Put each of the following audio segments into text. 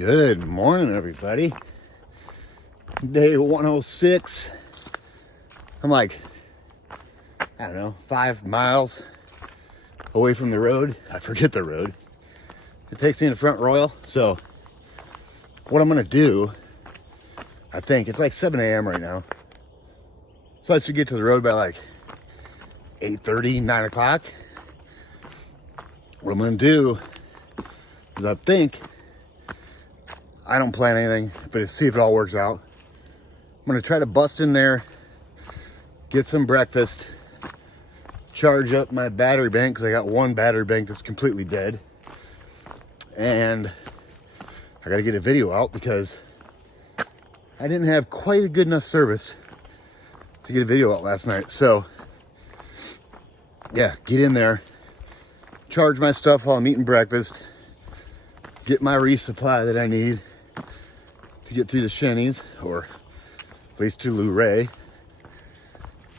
Good morning, everybody. Day 106. I'm like, I don't know, 5 miles away from the road. I forget the road. It takes me to Front Royal. So what I'm gonna do, I think it's like 7 a.m. right now. So I should get to the road by like 8:30, 9 o'clock. What I'm gonna do is I don't plan anything, but see if it all works out. I'm gonna try to bust in there, get some breakfast, charge up my battery bank, because I got one battery bank that's completely dead. And I gotta get a video out because I didn't have quite a good enough service to get a video out last night. So yeah, get in there, charge my stuff while I'm eating breakfast, get my resupply that I need to get through the Shennies, or at least to Luray,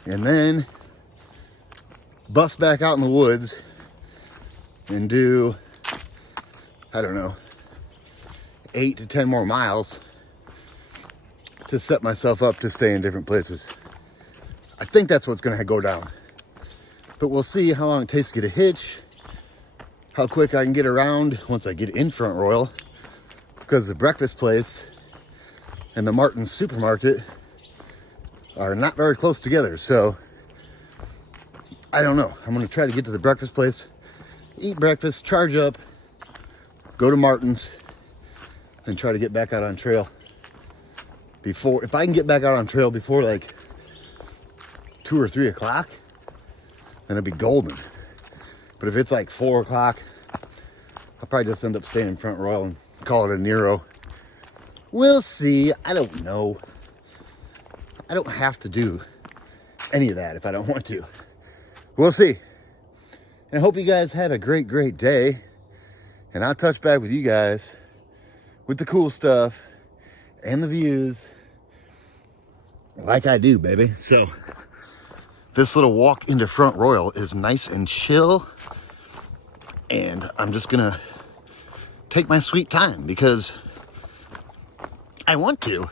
and then bust back out in the woods and do, I don't know, 8 to 10 more miles to set myself up to stay in different places. I think that's what's gonna go down, but we'll see how long it takes to get a hitch, how quick I can get around once I get in Front Royal, because the breakfast place and the Martin's supermarket are not very close together. So I don't know. I'm gonna try to get to the breakfast place, eat breakfast, charge up, go to Martin's, and try to get back out on trail before, if I can get back out on trail before like 2 or 3 o'clock, then it'll be golden. But if it's like 4 o'clock, I'll probably just end up staying in Front Royal and call it a Nero. We'll see. I don't know. I don't have to do any of that if I don't want to. We'll see. And I hope you guys had a great, great day. And I'll touch back with you guys with the cool stuff and the views like I do, baby. So this little walk into Front Royal is nice and chill. And I'm just gonna take my sweet time because I want to.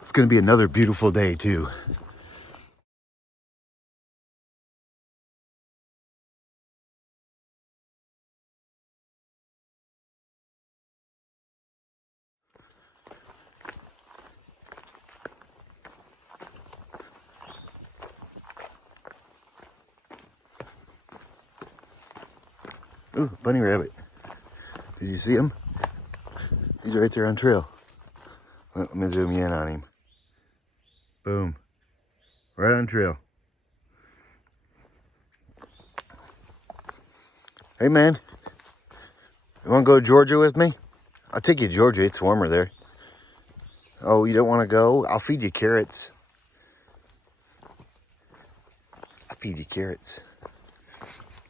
It's gonna be another beautiful day too. Ooh, bunny rabbit. Did you see him? He's right there on trail. Let me zoom in on him. Boom. Right on trail. Hey man, you wanna go to Georgia with me? I'll take you to Georgia, it's warmer there. Oh, you don't wanna go? I'll feed you carrots. I'll feed you carrots.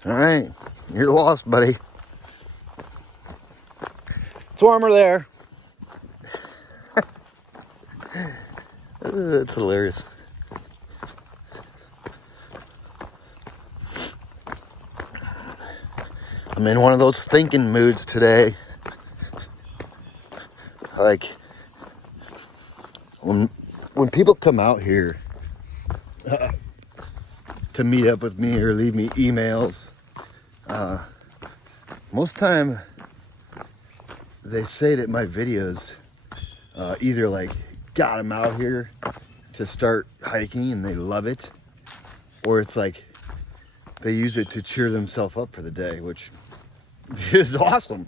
All right, you're lost, buddy. It's warmer there. That's hilarious. I'm in one of those thinking moods today. Like, when people come out here to meet up with me or leave me emails, most time they say that my videos either like got them out here to start hiking and they love it, or it's like they use it to cheer themselves up for the day, which is awesome.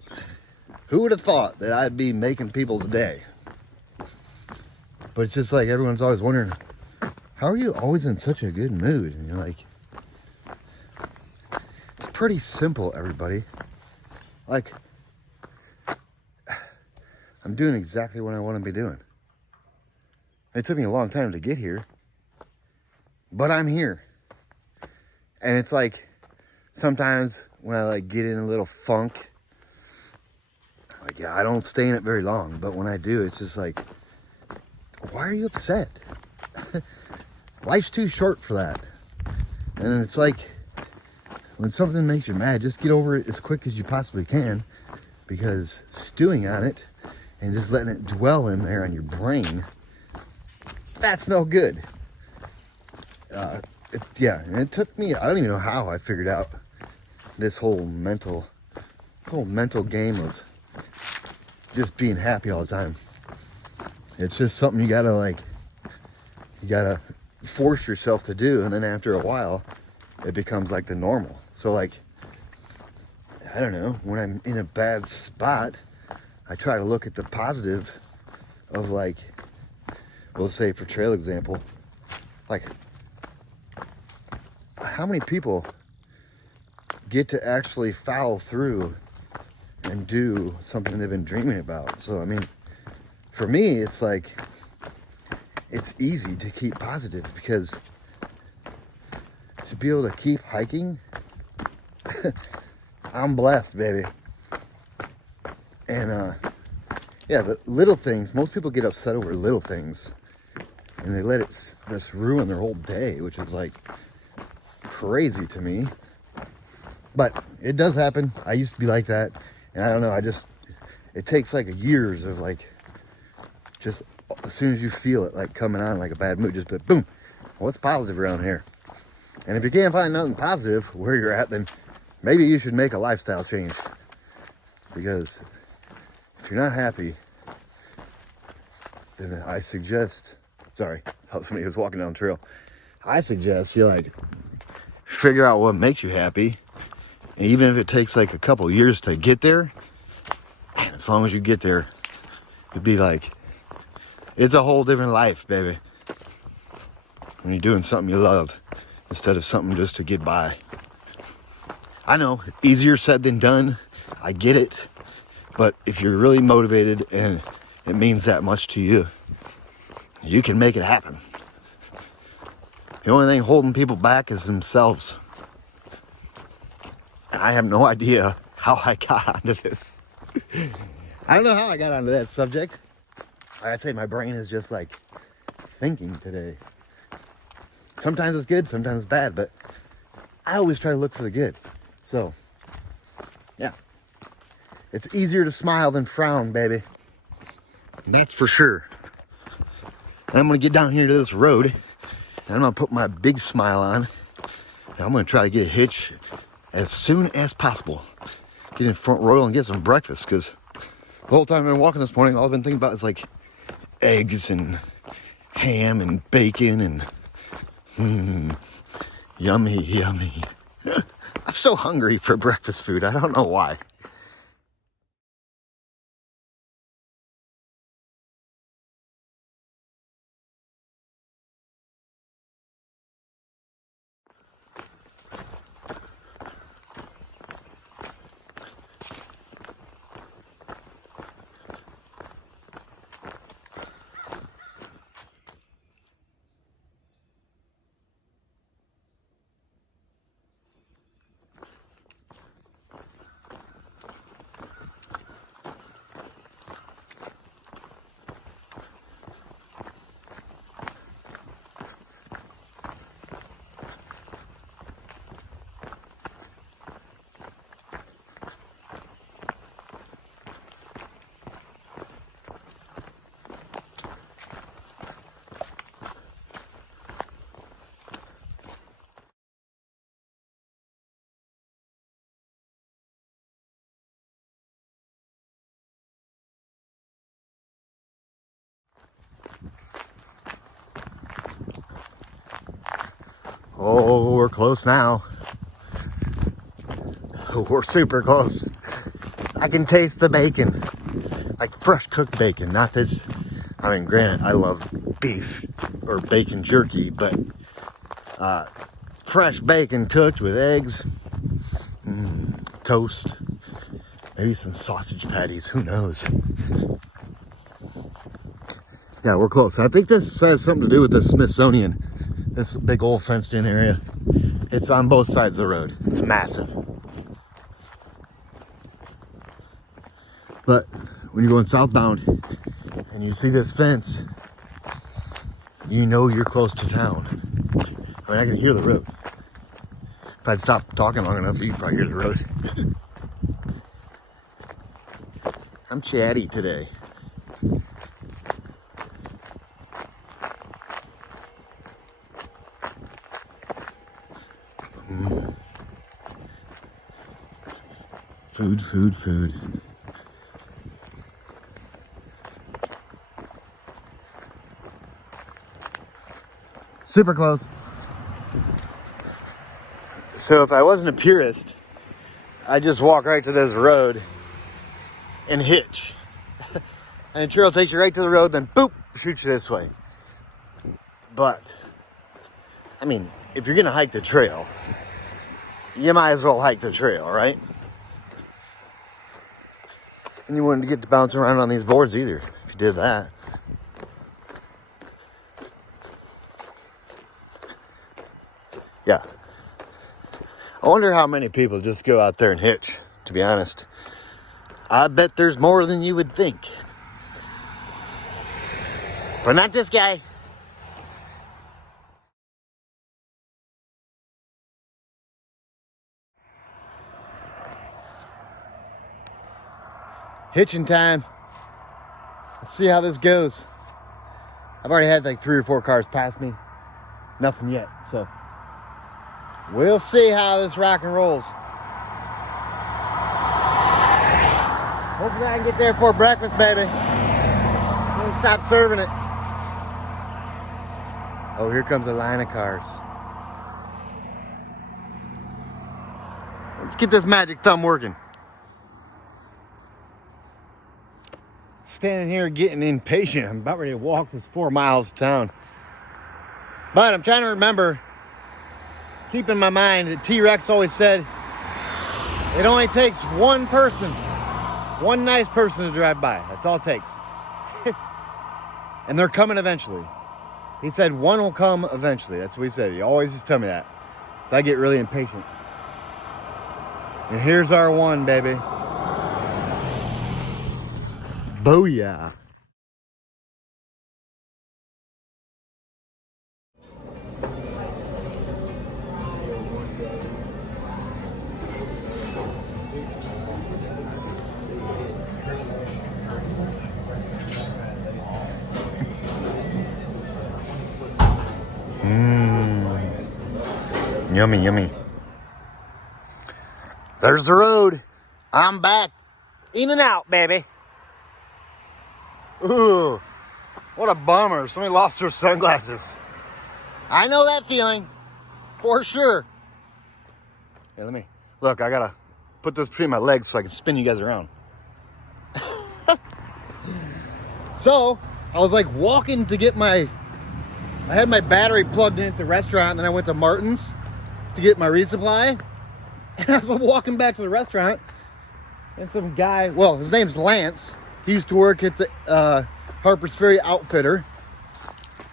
Who would have thought that I'd be making people's day? But it's just like everyone's always wondering, how are you always in such a good mood? And you're like, it's pretty simple, everybody. Like, I'm doing exactly what I want to be doing. It took me a long time to get here, but I'm here. And it's like, sometimes when I like get in a little funk, like, yeah, I don't stay in it very long, but when I do, it's just like, why are you upset? Life's too short for that. And it's like, when something makes you mad, just get over it as quick as you possibly can, because stewing on it and just letting it dwell in there on your brain, that's no good. Yeah, and it took me, I don't even know how I figured out this whole mental game of just being happy all the time. It's just something you gotta force yourself to do, and then after a while it becomes like the normal. So like, I don't know, when I'm in a bad spot, I try to look at the positive of, like, we'll say for trail example, like, how many people get to actually follow through and do something they've been dreaming about? So I mean, for me, it's like, it's easy to keep positive, because to be able to keep hiking, I'm blessed, baby. And yeah, the little things, most people get upset over little things and they let it just ruin their whole day, which is like crazy to me. But it does happen. I used to be like that, and I don't know, it takes like years of like, just as soon as you feel it like coming on like a bad mood, just boom, what's positive around here? And if you can't find nothing positive where you're at, then maybe you should make a lifestyle change, because if you're not happy, then I suggest, sorry, I thought somebody was walking down the trail. I suggest you like figure out what makes you happy. And even if it takes like a couple years to get there, man, as long as you get there, it'd be like, it's a whole different life, baby. When you're doing something you love instead of something just to get by. I know, easier said than done. I get it. But if you're really motivated and it means that much to you, you can make it happen. The only thing holding people back is themselves. And I have no idea how I got onto this. I don't know how I got onto that subject. I'd say my brain is just like thinking today. Sometimes it's good, sometimes it's bad, but I always try to look for the good. So, yeah. It's easier to smile than frown, baby. And that's for sure. And I'm going to get down here to this road, and I'm going to put my big smile on. And I'm going to try to get a hitch as soon as possible. Get in Front Royal and get some breakfast, because the whole time I've been walking this morning, all I've been thinking about is like eggs and ham and bacon and yummy, yummy. I'm so hungry for breakfast food. I don't know why. Oh, we're close now. We're super close. I can taste the bacon. Like fresh cooked bacon, not this. I mean, granted, I love beef or bacon jerky, but fresh bacon cooked with eggs, toast, maybe some sausage patties, who knows? Yeah, we're close. I think this has something to do with the Smithsonian. This big old fenced in area. It's on both sides of the road. It's massive. But when you're going southbound and you see this fence, you know you're close to town. I mean, I can hear the road. If I'd stop talking long enough, you'd probably hear the road. I'm chatty today. Food, food, food. Super close. So if I wasn't a purist, I'd just walk right to this road and hitch. And the trail takes you right to the road, then boop, shoots you this way. But, I mean, if you're gonna hike the trail, you might as well hike the trail, right? And you wouldn't get to bounce around on these boards either if you did that. Yeah. I wonder how many people just go out there and hitch, to be honest. I bet there's more than you would think. But not this guy. Hitching time. Let's see how this goes. I've already had like 3 or 4 cars pass me. Nothing yet, so we'll see how this rock and rolls. Hopefully I can get there for breakfast, baby. Don't stop serving it. Oh, here comes a line of cars. Let's get this magic thumb working. Standing here getting impatient. I'm about ready to walk this 4 miles to town. But I'm trying to remember, keep in my mind that T-Rex always said, it only takes one person, one nice person to drive by. That's all it takes. And they're coming eventually. He said one will come eventually. That's what he said. He always used to tell me that. So I get really impatient. And here's our one, baby. Booyah. Yummy, yummy. There's the road. I'm back. In and out, baby. Ooh, what a bummer. Somebody lost their sunglasses. I know that feeling. For sure. Here, let me. Look, I gotta put this between my legs so I can spin you guys around. So, I was like walking to get I had my battery plugged in at the restaurant, and then I went to Martin's to get my resupply. And I was walking back to the restaurant, and some guy, well, his name's Lance. He used to work at the Harper's Ferry Outfitter.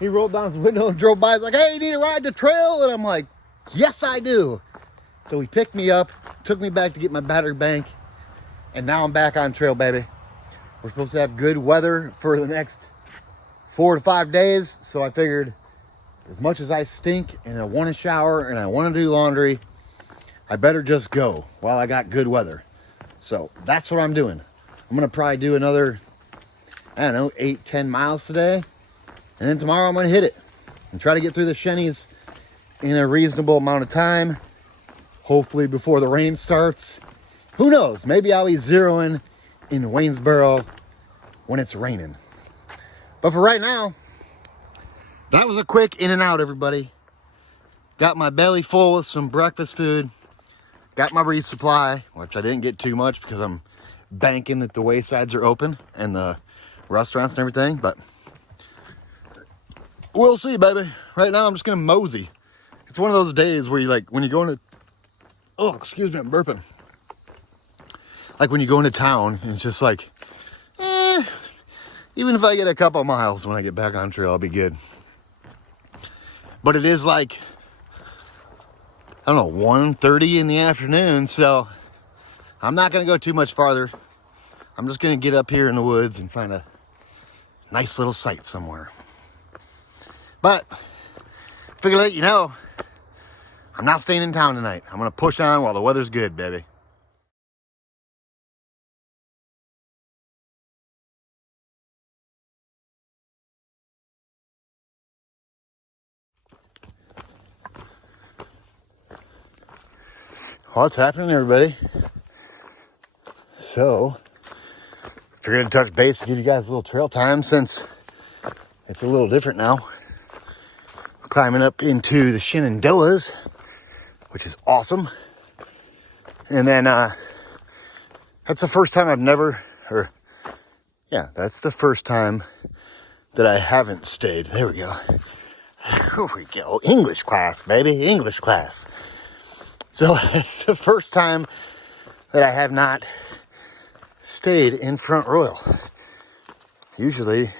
He rolled down his window and drove by. He's like, hey, you need to ride the trail? And I'm like, yes, I do. So he picked me up, took me back to get my battery bank, and now I'm back on trail, baby. We're supposed to have good weather for the next 4 to 5 days. So I figured, as much as I stink and I want to shower and I want to do laundry, I better just go while I got good weather. So that's what I'm doing. I'm going to probably do another, I don't know, 8-10 miles today. And then tomorrow I'm going to hit it and try to get through the Shenies in a reasonable amount of time. Hopefully before the rain starts. Who knows? Maybe I'll be zeroing in Waynesboro when it's raining. But for right now, that was a quick in and out, everybody. Got my belly full with some breakfast food. Got my resupply, which I didn't get too much because I'm banking that the waysides are open and the restaurants and everything, but we'll see, baby. Right now, I'm just gonna mosey. It's one of those days where you like, when you go into, oh, excuse me, I'm burping. Like when you go into town, it's just like, even if I get a couple miles when I get back on trail, I'll be good. But it is like, I don't know, 1:30 in the afternoon, so I'm not gonna go too much farther. I'm just gonna get up here in the woods and find a nice little site somewhere. But, figure let you know, I'm not staying in town tonight. I'm gonna push on while the weather's good, baby. What's happening, everybody? So, figured to touch base and give you guys a little trail time since it's a little different now. We're climbing up into the Shenandoahs, which is awesome. And then that's the first time that's the first time that I haven't stayed. There we go. There we go. English class, baby. English class. So it's the first time that I have not stayed in Front Royal. Usually,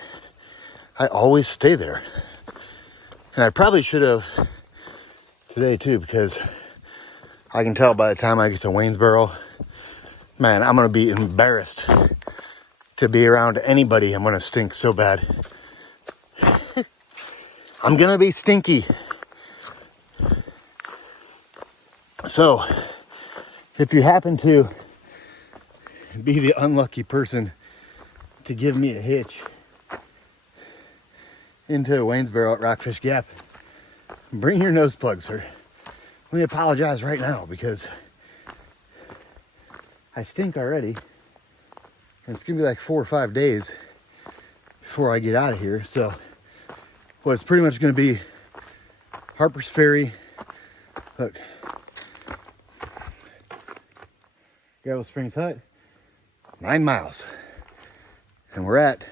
I always stay there. And I probably should have today too, because I can tell by the time I get to Waynesboro, man, I'm going to be embarrassed to be around anybody. I'm going to stink so bad. I'm going to be stinky. So, if you happen to be the unlucky person to give me a hitch into Waynesboro at Rockfish Gap, bring your nose plugs, sir. Let me apologize right now because I stink already. And it's gonna be like 4 or 5 days before I get out of here. So, well, it's pretty much gonna be Harper's Ferry. Look, Gravel Springs Hut, 9 miles. And we're at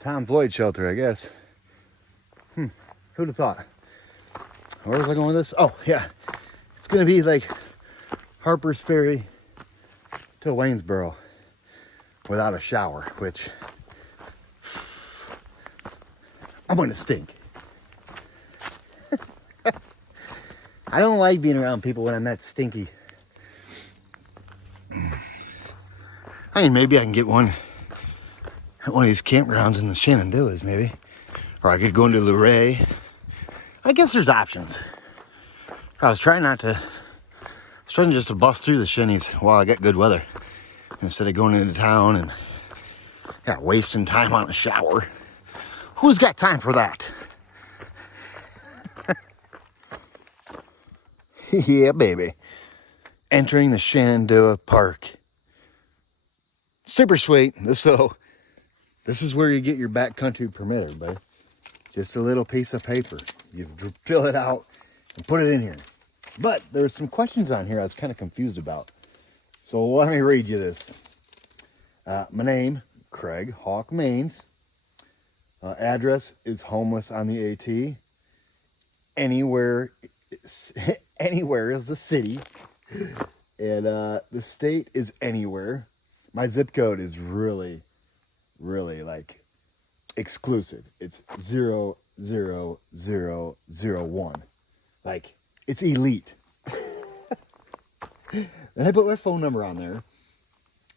Tom Floyd shelter, I guess. Who'd have thought? Where was I going with this? Oh, yeah. It's going to be like Harper's Ferry to Waynesboro without a shower, which I'm going to stink. I don't like being around people when I'm that stinky. I mean, maybe I can get one at one of these campgrounds in the Shenandoahs, maybe. Or I could go into Luray. I guess there's options. I was trying just to bust through the Shennies while I get good weather. Instead of going into town and wasting time on a shower. Who's got time for that? Yeah, baby. Entering the Shenandoah Park. Super sweet. So, this is where you get your backcountry permit, everybody. Just a little piece of paper. You fill it out and put it in here. But there's some questions on here I was kind of confused about. So let me read you this. My name, Craig Hawk Maines. Address is homeless on the AT. Anywhere is the city. And the state is anywhere. My zip code is really, really like exclusive. It's 00001. Like, it's elite. Then I put my phone number on there,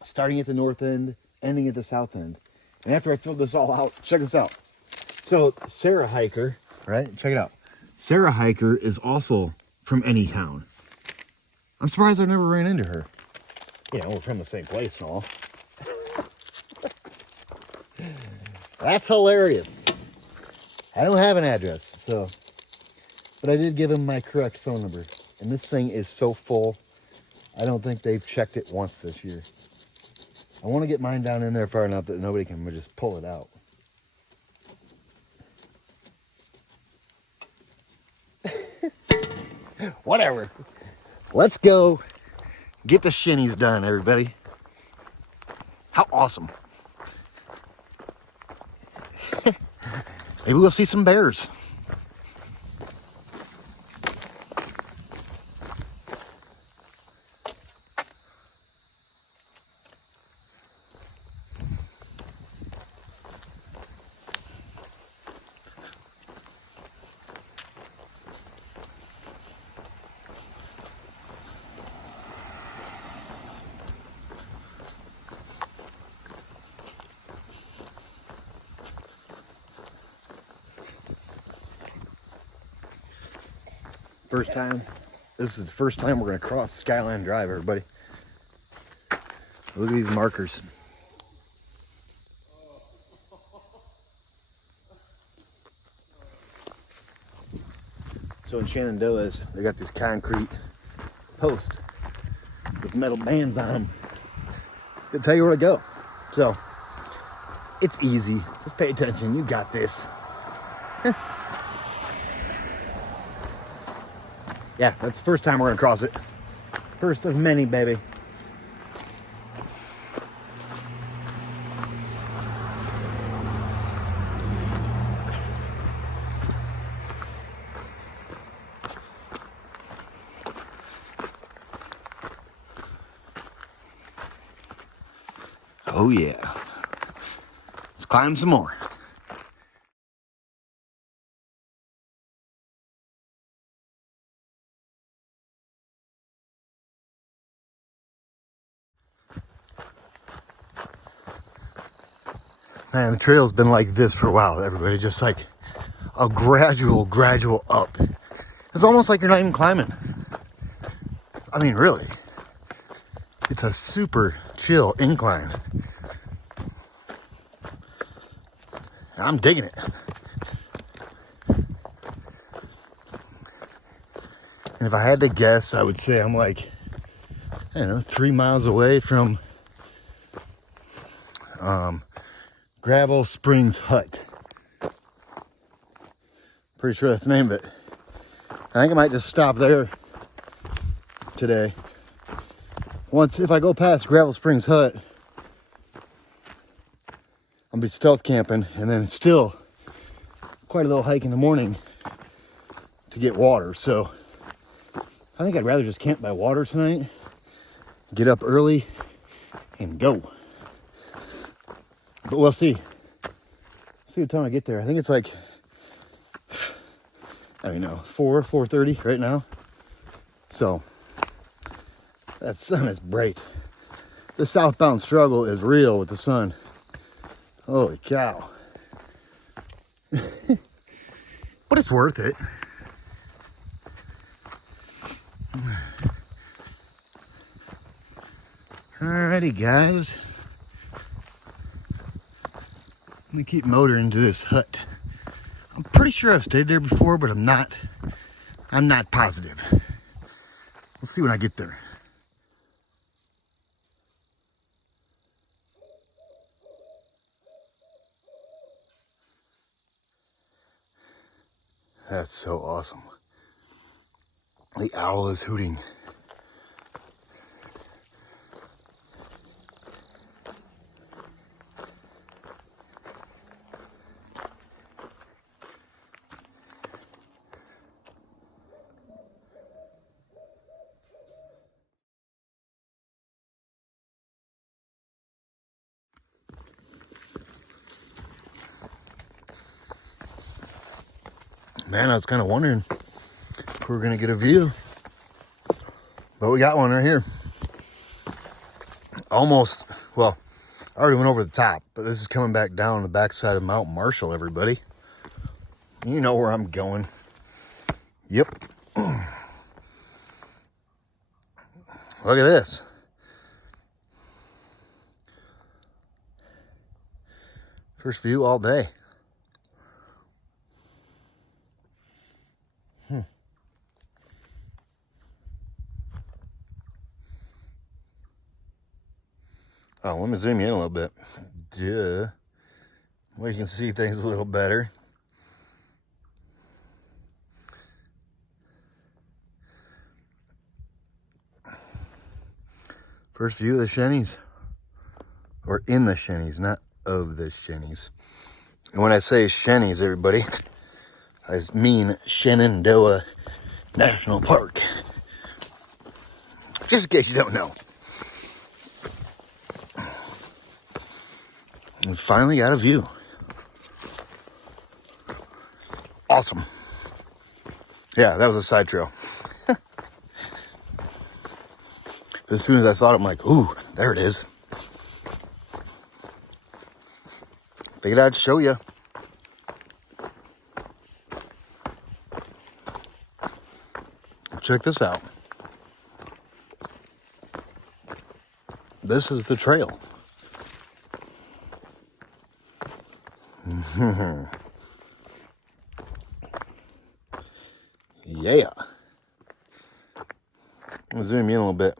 starting at the north end, ending at the south end. And after I filled this all out, check this out. So Sarah Hiker, right? Check it out. Sarah Hiker is also from Anytown. I'm surprised I never ran into her. You know, we're from the same place and all. That's hilarious. I don't have an address, so, but I did give him my correct phone number. And this thing is so full, I don't think they've checked it once this year. I want to get mine down in there far enough that nobody can just pull it out. Whatever. Let's go get the shinnies done, everybody. How awesome. Maybe we'll see some bears. first time. This is the first time we're gonna cross Skyline Drive, everybody. Look at these markers. So in Shenandoah, they got this concrete post with metal bands on them to tell you where to go. So it's easy. Just pay attention. You got this. Yeah, that's the first time we're gonna cross it. First of many, baby. Oh yeah. Let's climb some more. Man, the trail's been like this for a while, everybody. Just like a gradual up. It's almost like you're not even climbing. I mean, really. It's a super chill incline. I'm digging it. And if I had to guess, I would say I'm like, I don't know, 3 miles away from Gravel Springs Hut. Pretty sure that's the name of it. I think I might just stop there today. If I go past Gravel Springs Hut, I'll be stealth camping, and then it's still quite a little hike in the morning to get water. So I think I'd rather just camp by water tonight, get up early, and go. But we'll see. See what time I get there. I think it's like, I don't know, 4:30 right now. So that sun is bright. The southbound struggle is real with the sun. Holy cow. But it's worth it. Alrighty, guys. Let me keep motoring to this hut. I'm pretty sure I've stayed there before, but I'm not positive. We'll see when I get there. That's so awesome. The owl is hooting. Man, I was kind of wondering if we were gonna get a view, but we got one right here. Almost, well, I already went over the top, but this is coming back down the backside of Mount Marshall, everybody. You know where I'm going. Yep. Look at this. First view all day. Oh, let me zoom you in a little bit. Duh. Well, you can see things a little better. First view of the Shennies. Or in the Shennies, not of the Shennies. And when I say Shennies, everybody, I mean Shenandoah National Park. Just in case you don't know. We finally got a view. Awesome. Yeah, that was a side trail. As soon as I saw it, I'm like, ooh, there it is. Figured I'd show you. check this out. This is the trail. Yeah. I'll zoom in a little bit.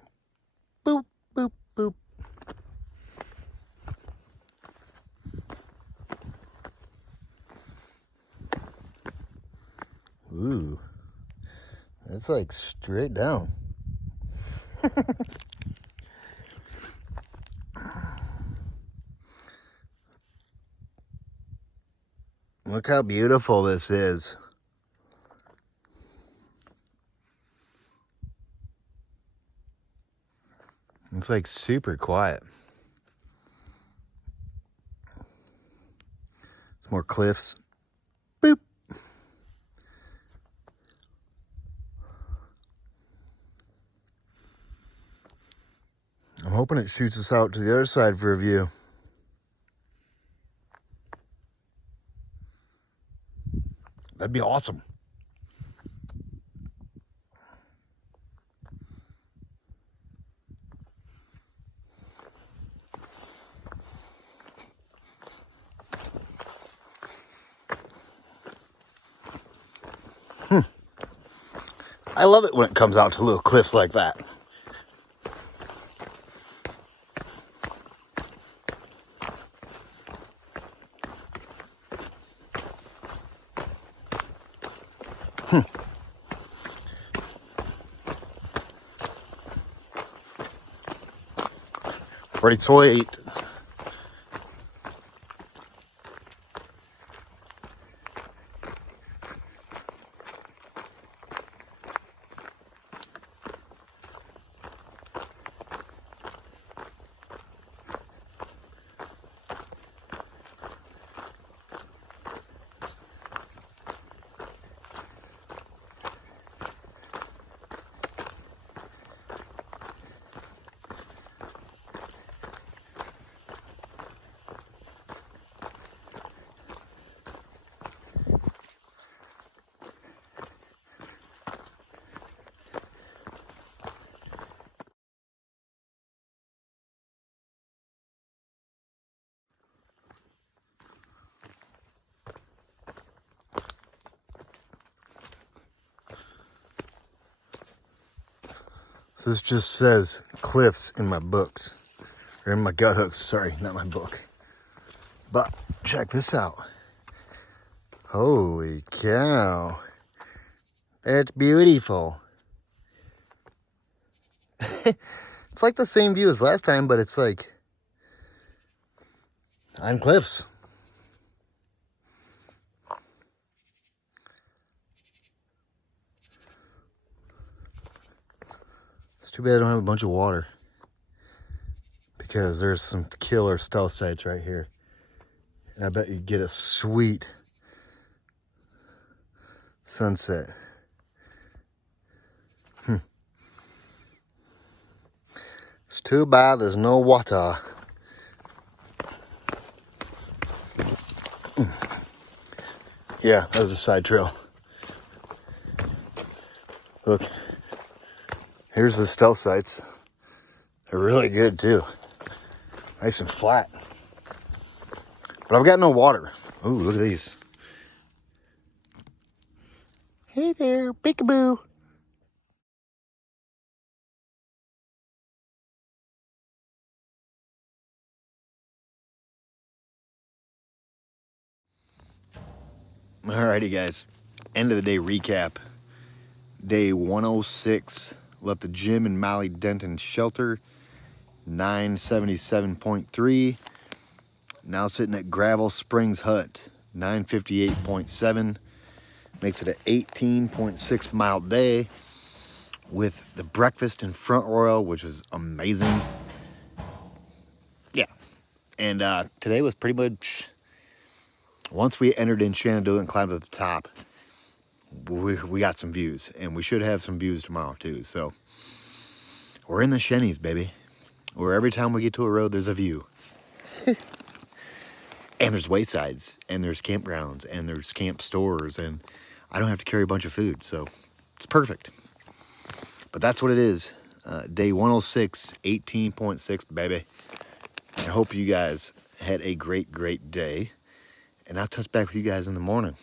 Boop, boop, boop. Ooh. That's like straight down. Look how beautiful this is. It's like super quiet. It's more cliffs. Boop. I'm hoping it shoots us out to the other side for a view. That'd be awesome. I love it when it comes out to little cliffs like that. Pretty sweet. This just says cliffs in my books, or in my gut hooks, sorry, not my book. But check this out. Holy cow. It's beautiful. It's like the same view as last time, but it's like on cliffs. It's too bad I don't have a bunch of water, because there's some killer stealth sites right here. And I bet you'd get a sweet sunset. It's too bad there's no water. Yeah, that was a side trail. Look, here's the stealth sites. They're really good too. Nice and flat. But I've got no water. Ooh, look at these. Hey there, peekaboo. Alrighty, guys. End of the day recap. Day 106. Left the gym in Molly Denton shelter. 977.3. Now sitting at Gravel Springs Hut. 958.7. Makes it an 18.6 mile day. With the breakfast in Front Royal, which was amazing. Yeah. And today was pretty much... Once we entered in Shenandoah and climbed up the top, we got some views. And we should have some views tomorrow, too. So, we're in the Shennies, baby. Where every time we get to a road, there's a view. And there's waysides. And there's campgrounds. And there's camp stores. And I don't have to carry a bunch of food. So, it's perfect. But that's what it is. Day 106, 18.6, baby. I hope you guys had a great day. And I'll touch back with you guys in the morning.